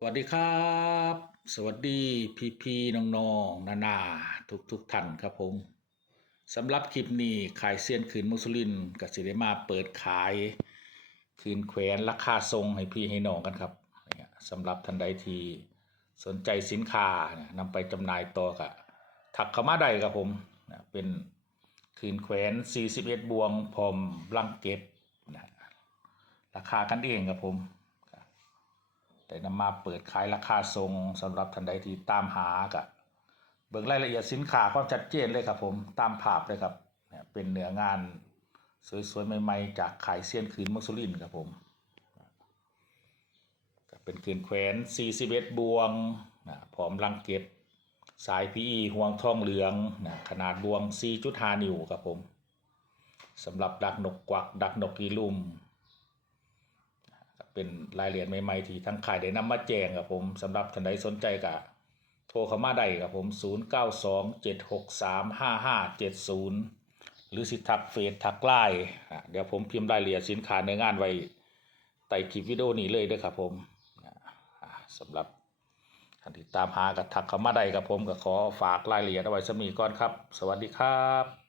สวัสดีครับ สวัสดีพี่พี่น้องๆนานาทุกทุกท่านครับผมสำหรับคลิปนี้ขายเซียนคืนมุสลินกับสิได้มาเปิดขาย คืนแขวนราคาทรงให้พี่ให้น้องกันครับสำหรับท่านใดที่สนใจสินค้านำไปจำหน่ายต่อกับถักข้ามาได้ครับผมเป็นคืนแขวน 41 บวงพรมรังเก็บราคากันเองครับผม ได้นำมาเปิดขายราคาทรงสำหรับท่านใดที่ตามหากะเบิ่งรายละเอียดสินค้าความชัดเจนเลยครับผมตามภาพเลยครับเป็นเนื้องานสวยๆใหม่ๆ จากขายเซียนคืนมักสุรินครับผมเป็นคืนแขวน41บวงนะพร้อมรังเก็บ สายพีห่วงทองเหลืองนะขนาดบวง 4.5 นิ้วครับผมสำหรับดักนกกวักดักนกอีลุ่ม เป็นรายละเอียดใหม่ๆที่ทั้งขายได้นำมาแจ้งครับผมสำหรับท่านใดสนใจก็โทรเข้ามาได้ครับผม 0927635570 หรือสิทักเฟซทักไลน์เดี๋ยวผมพิมพ์รายละเอียดสินค้าในงานไว้ใต้คลิปวิดีโอนี้เลยด้วยครับผมสำหรับท่านที่ตามหากับทักเข้ามาได้ครับผมก็ขอฝากรายละเอียดเอาไว้สมีก่อนครับ สวัสดีครับ